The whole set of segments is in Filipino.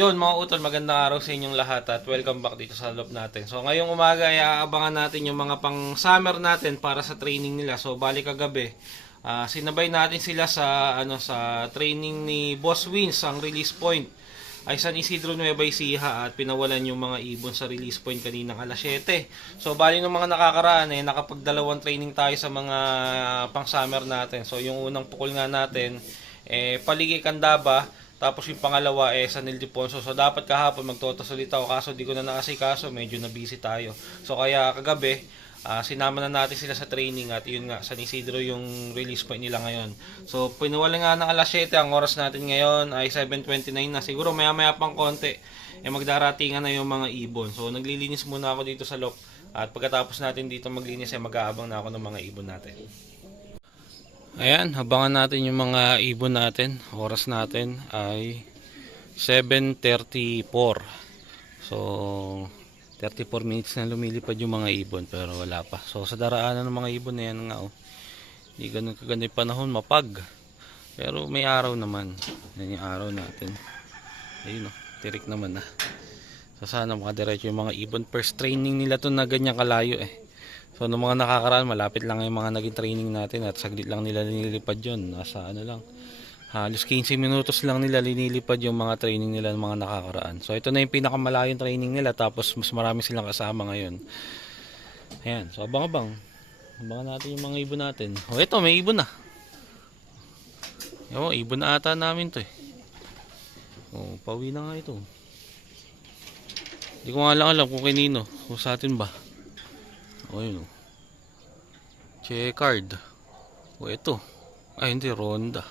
Yun mga utol, magandang araw sa inyong lahat at welcome back dito sa loob natin. So ngayong umaga ay aabangan natin yung mga pang summer natin para sa training nila. So bali kagabi, sinabay natin sila sa sa training ni Boss Wins. Ang release point ay San Isidro Nueva Ecija at pinawalan yung mga ibon sa release point kaninang alas 7. So bali ng mga nakakaraan nakapagdalawang training tayo sa mga pang summer natin. So yung unang pukol nga natin Paligi Candaba. Tapos yung pangalawa San Ildefonso. So dapat kahapon magtotos ulit ako kaso di ko na naasikaso, medyo na busy tayo. So kaya kagabi sinama na natin sila sa training at yun nga San Isidro yung release point nila ngayon. So pinawala nga ng alas 7, ang oras natin ngayon ay 7:29 na. Siguro maya maya pang konti magdaratingan na yung mga ibon. So naglilinis muna ako dito sa loob at pagkatapos natin dito maglinis mag-aabang na ako ng mga ibon natin. Ayan, habangan natin yung mga ibon natin. Oras natin ay 7:34. So 34 minutes na lumilipad yung mga ibon pero wala pa. So sa daraanan ng mga ibon na yan nga hindi ganun kaganda yung panahon, mapag. Pero may araw naman. Yan yung araw natin. Ayun tirik naman na. So sana makadiretso yung mga ibon. First training nila to na ganyan kalayo So nung mga nakakaraan, malapit lang yung mga naging training natin at saglit lang nila linilipad yun. Nasa lang, halos 15 minutos lang nila linilipad yung mga training nila ng mga nakakaraan. So ito na yung pinakamalayong training nila tapos mas marami silang kasama ngayon. Ayan, so abang-abang. Abangan natin yung mga ibon natin. Ito, may ibon na. Ibon na ata namin to pauwi na nga ito. Hindi ko nga lang alam kung kanino, kung sa atin ba. Yun Checkered. Ito. Ay hindi, Ronda.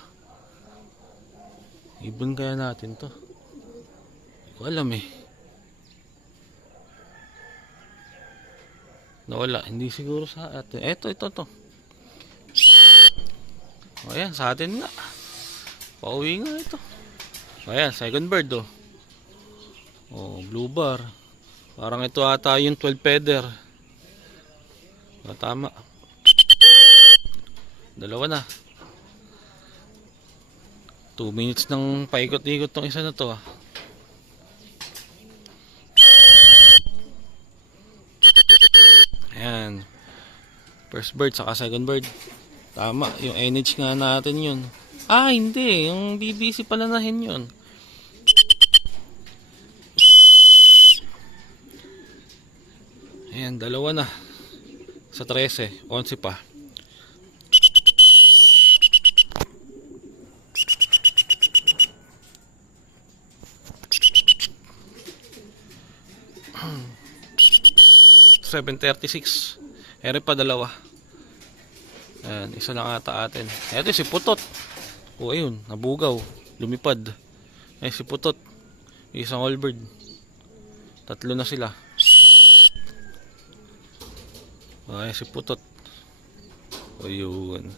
Ibon kaya natin to? Hindi ko alam Nawala. Hindi siguro sa atin. Ito. Ayan, sa atin nga. Pauwi nga ito. Ayan, second bird blue bar. Parang ito ata yung 12 feather. Tama. Dalawa na. 2 minutes nang paikot-ikot tong isa na to Ayan. First bird saka second bird. Tama. Yung NH nga natin yun. Hindi. Yung BBC pala nahin yun. Ayan, dalawa na. Sa 13, 11 pa. $7.36. Pa dalawa. Ayan, isa lang ata atin. Ito si Putot. Ayun, nabugaw. Lumipad. Si Putot. Isang allbird. Tatlo na sila. Si Putot. Ayun.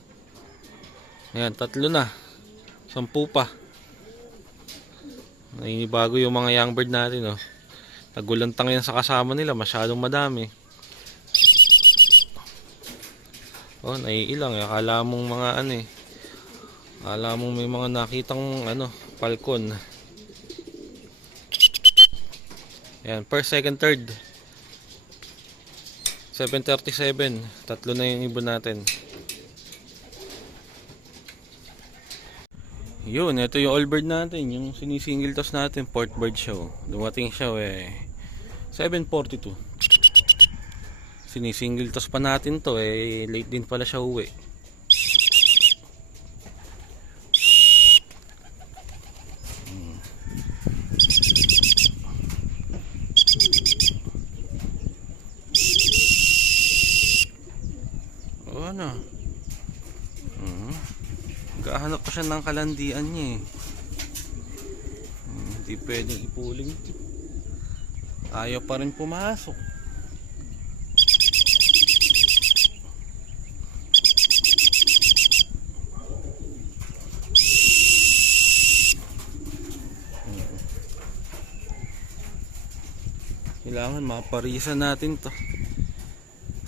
Ayan, tatlo na. 10 pa. Bago yung mga young bird natin Nagulantang yan sa kasama nila. Masyadong madami. Naiilang. Akala mong mga akala mong may mga nakitang falcon. Ayan, first, second, third. 7:37. Tatlo na yung ibon natin. Yun, ito yung all bird natin. Yung sinisingle toss natin, port bird siya Dumating siya 7:42. Sinisingle toss pa natin to late din pala siya uwi. Gahanap pa siya ng kalandian niya hindi pwedeng ipuling. Ayaw pa rin pumasok. Kailangan maparisan natin to.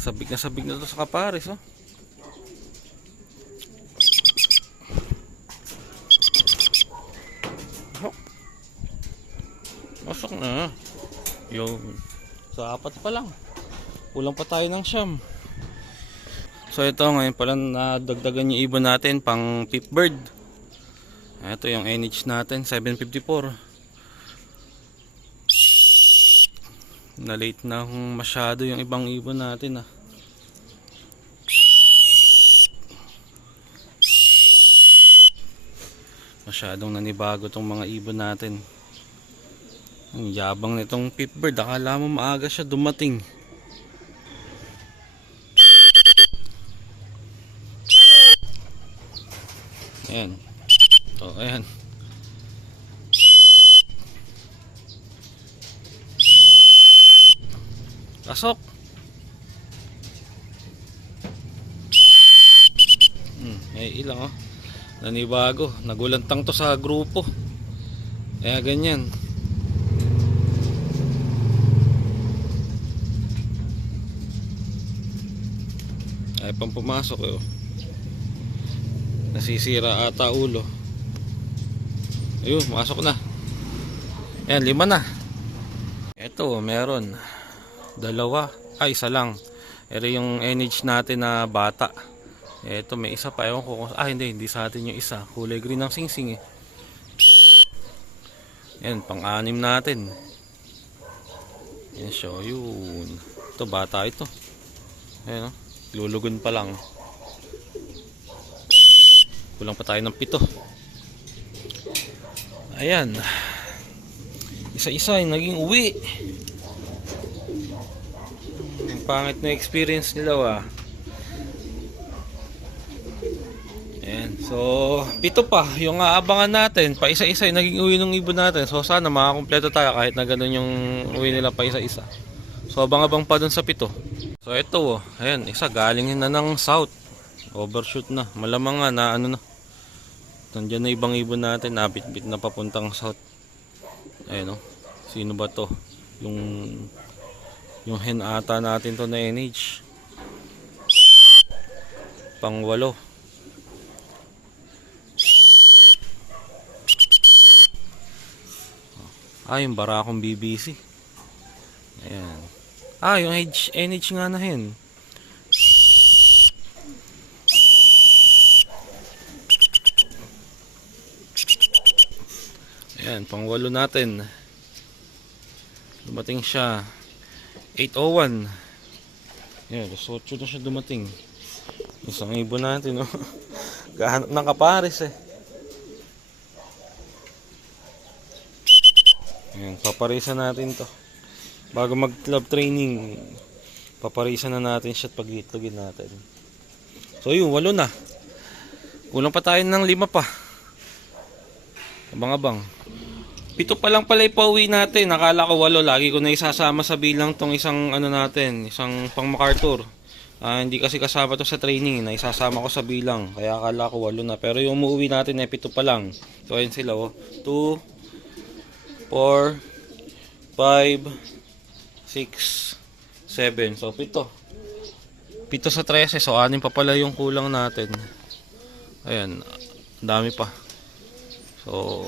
Sabik na to sa kapares Pasok na. Yung sa 4 pa lang. Kulang pa tayo ng siyam. So ito ngayon pala nadagdagan yung ibon natin pang pip bird. Ito yung NH natin 754. Na late na masyado yung ibang ibon natin ah. Masyadong nanibago tong mga ibon natin. Ang yabang nitong pip bird, akala mo maaga siya dumating. Ayan. So, ayan. Pasok. May ilang oh. Nanibago. Nagulantang to sa grupo. Kaya ganyan. Ay pang pumasok eh oh. Nasisira ata ulo. Ayun, masok na. Ayan, 5 na. Ito, meron 2. Ay, isa lang. Ito yung NH natin na bata. Ito, may isa pa. Ewan ko. Hindi sa atin yung isa. Kulay green ng singsing eh. Ayan, pang-6 natin. Ayan siya, yun. Ito, bata ito. Ayan, oh. Lulugon pa lang. Kulang pa tayo ng 7. Ayan. Isa-isa yung naging uwi. Ang pangit na experience nila ah. Ayan. So 7 pa yung aabangan natin. Pa isa-isa yung naging uwi ng ibon natin. So sana makakumpleto tayo kahit na ganun yung uwi nila pa isa-isa. So abang-abang pa dun sa 7. So ito oh. Ayan, isa galing na ng south. Overshoot na. Malamang nga na ano na. Nandiyan na ibang ibon natin. Nabit-bit na papuntang south. Ayan o. Sino ba to? Yung hen ata natin to na NH. Pang 8. Yung barakong BBC. Ayan. Yung NH nga na hen. Ayan, pang 8 natin. Dumating siya 801. Ayan, 8 na siya dumating. Isang ibon natin, no? Gahanap ng kapares eh. Ayan, paparisan natin to. Bago mag club training, paparisan na natin siya at pag-iitlogin natin. So yun, 8 na. Kulang pa tayo ng 5 pa. Abang-abang. 7 pa lang pala ipauwi natin. Nakala ko 8. Lagi ko na isasama sa bilang tong isang ano natin, isang pang MacArthur. Hindi kasi kasama to sa training na isasama ko sa bilang. Kaya akala ko 8 na. Pero yung umuwi natin ay 7 pa lang. So ayun sila oh. 2, 4, 5, 6, 7. So 7. 7 sa 13. So 6 pa pala yung kulang natin. Ayan. Dami pa. So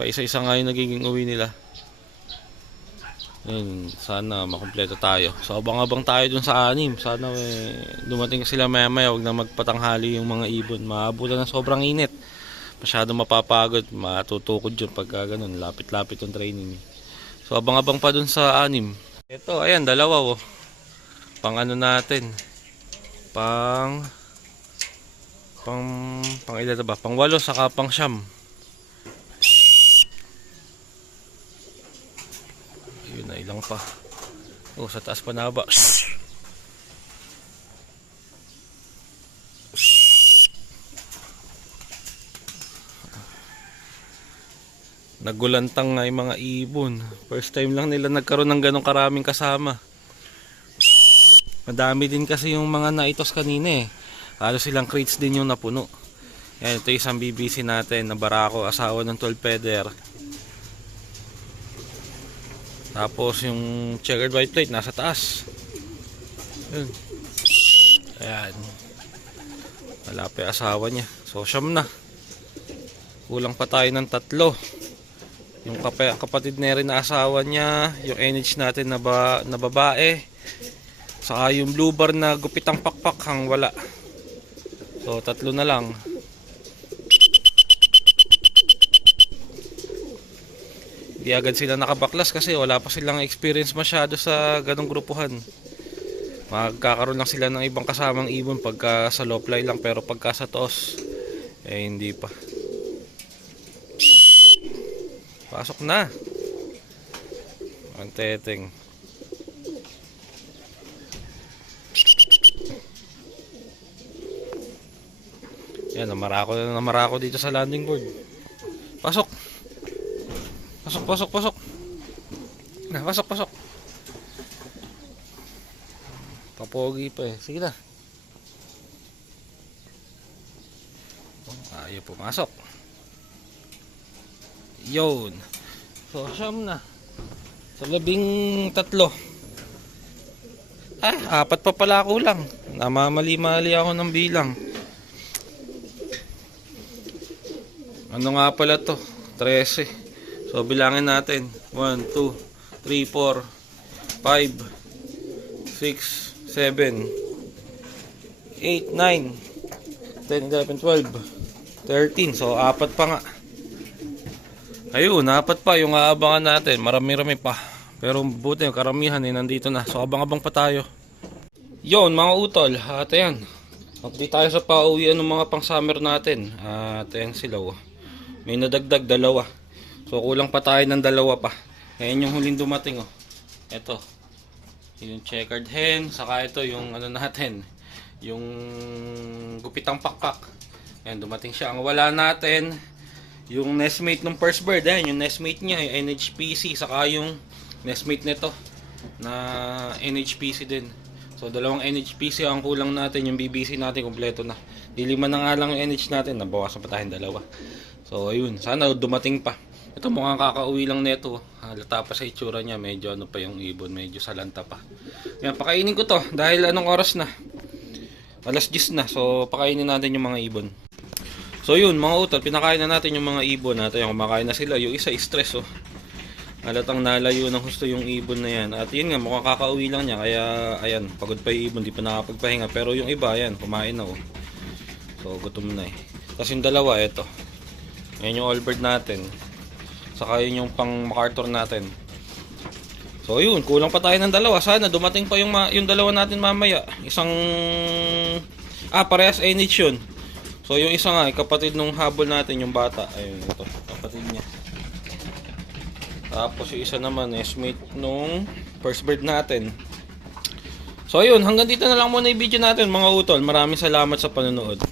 pa isa-isa nga yung nagiging uwi nila. Ayun, sana makumpleto tayo. So abang-abang tayo dun sa 6. Sana dumating sila maya-maya. Huwag na magpatanghali yung mga ibon. Maabutan na sobrang init. Masyado mapapagod. Matutukod yun pagka ganun. Lapit-lapit yung training. So abang-abang pa dun sa 6. Ito, ayan, 2 oh. Pang ano natin. Pang ilan ba? Pang 8 saka pang 9. Ayun na, ilang pa. Sa taas pa na ba? Nagulantang nga yung mga ibon. First time lang nila nagkaroon ng ganong karaming kasama. Madami din kasi yung mga naitos kanina eh. Halos silang crates din yung napuno. Yan, ito isang BBC natin na barako, asawa ng 12 feather. Tapos yung checkered white plate nasa taas. Yun. Ayan. Malapit asawa niya. So 9 na. Kulang pa tayo ng 3. Yung kapatid na rin na asawa niya, yung NH natin na babae, saka yung blue bar na gupitang pakpak hang wala. So tatlo na lang. Di agad sila nakabaklas kasi wala pa silang experience masyado sa ganong grupuhan. Magkakaroon lang sila ng ibang kasamang ibon pagka sa low fly lang, pero pagka sa toss hindi pa. Pasok na ang teteng. Yan, namara ako dito sa landing board. Pasok. Pasok. Pasok. Papogi pa eh. Sige na. Ayaw pumasok. Yun. So, siyam na. Sa 13. Apat pa pala ako lang. Namamali-mali ako ng bilang. Ano nga pala to? 13. So, bilangin natin. 1, 2, 3, 4, 5, 6, 7, 8, 9, 10, 11, 12, 13. So, apat pa nga. Ayun, apat pa yung aabangan natin. Marami-rami pa. Pero buti yung karamihan nandito na. So, abang-abang pa tayo. Yun, mga utol. At ayan. Update tayo sa pauwian ng mga pang summer natin. At ayan sila. May nadagdag 2. So, kulang pa tayo ng 2 pa. Ayan yung huling dumating. Ito. Yung checkered hen. Saka ito yung ano natin. Yung gupitang pakpak. Ayan, dumating siya. Ang wala natin, yung nestmate ng first bird. Ayan, yung nestmate niya, yung NHPC. Saka yung nestmate nito na NHPC din. So, 2 NHPC ang kulang natin. Yung BBC natin, kompleto na. Dilima na nga lang yung NH natin. Nabawasan pa tayong 2. So, ayun. Sana dumating pa. Ito mukhang kakauwi lang neto. Halata pa sa itsura niya. Medyo ano pa yung ibon. Medyo salanta pa. Ayan, pakainin ko to. Dahil anong oras na? Alas 10 na. So, pakainin natin yung mga ibon. So, yun. Mga utol. Pinakain na natin yung mga ibon. At ayan, kumakain na sila. Yung isa stress, halatang nalayo ng gusto yung ibon na yan. At yun nga, mukhang kakauwi lang niya. Kaya, ayan, pagod pa yung ibon. Di pa nakapagpahinga. Pero yung iba, ayan, kumain na. So, gutom na eh. Tapos yung 2, ito. Ayan yung all-bird natin. Saka yun yung pang MacArthur natin. So yun, kulang pa tayo ng 2. Sana dumating pa yung 2 natin mamaya. Isang parehas NH yun. So yung isa nga, kapatid nung habol natin, yung bata. Ayun, ito, kapatid niya. Tapos yung isa naman, nestmate nung first bird natin. So ayun, hanggang dito na lang muna yung video natin mga utol. Maraming salamat sa panonood.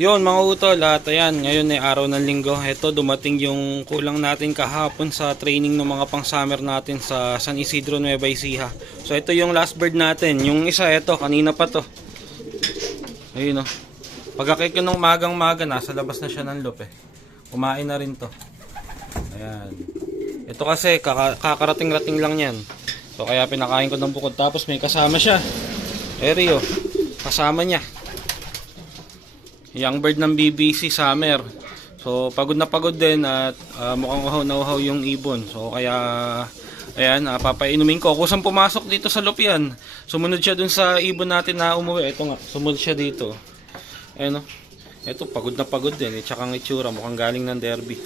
Yun mga utol, at ayan, ngayon ay araw ng linggo. Ito, dumating yung kulang natin kahapon sa training ng mga pang summer natin sa San Isidro, Nueva Ecija. So ito yung last bird natin. Yung isa, ito, kanina pa to. Ayun pagkakik ng magang-maga, nasa labas na siya ng loop Kumain na rin to. Ayan. Ito kasi, kakarating-rating lang yan. So kaya pinakain ko ng bukod. Tapos may kasama siya. Rio, kasama niya. Young bird ng BBC Summer. So pagod na pagod din at mukhang uhaw na uhaw yung ibon. So kaya ayan, papainumin ko. Kusang pumasok dito sa loop yan. Sumunod siya dun sa ibon natin na umuwi. Ito nga, sumunod siya dito. Ayan ito, pagod na pagod din. Tsaka ang itsura, mukhang galing ng derby.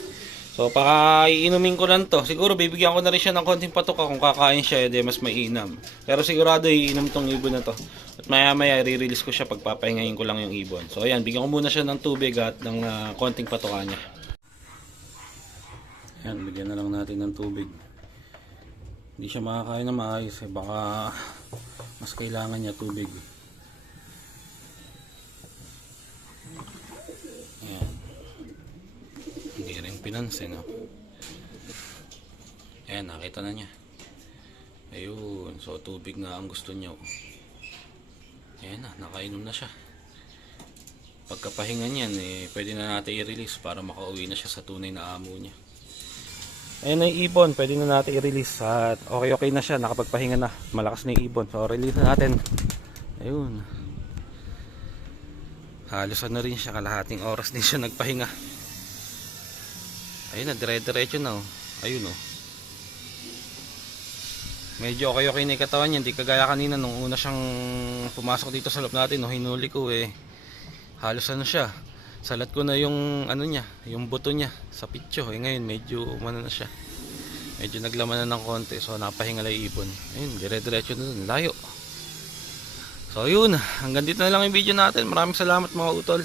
So pakainumin ko lang to. Siguro bibigyan ko na rin siya ng konting patuka. Kung kakain siya, edi mas mainam. Pero sigurado iinom tong ibon na to. At maya maya i-release ko siya, pagpapahingayin ko lang yung ibon. So ayan, bigyan ko muna siya ng tubig at ng konting patuka niya. Ayan, bigyan na lang natin ng tubig. Hindi siya makakain na maayos baka mas kailangan niya tubig. Ayan. Hindi rin pinansin Ayan, nakita na niya. Ayun, so tubig na ang gusto niya. Ayan na, nakainom na siya. Pagkapahinga niyan, pwede na natin i-release para makauwi na siya sa tunay na amo niya. Ayan na yung ibon, pwede na natin i-release. At okay na siya, nakapagpahinga na. Malakas na yung ibon, so release na natin. Ayun. Halos na rin siya, kalahating oras din siya nagpahinga. Ayun na, dire-diretso na oh. Ayun oh. Medyo okay na yung katawan niya, hindi kagaya kanina nung una siyang pumasok dito sa loob natin, no, hinuli ko halos ano siya, salat ko na yung ano niya, yung buto niya sa pitso. Ngayon medyo umano na siya, medyo naglaman na ng konti, so napahinga lang yung ibon. Ayun, dire-diretso na dun, layo. So yun, hanggang dito na lang yung video natin. Maraming salamat mga utol.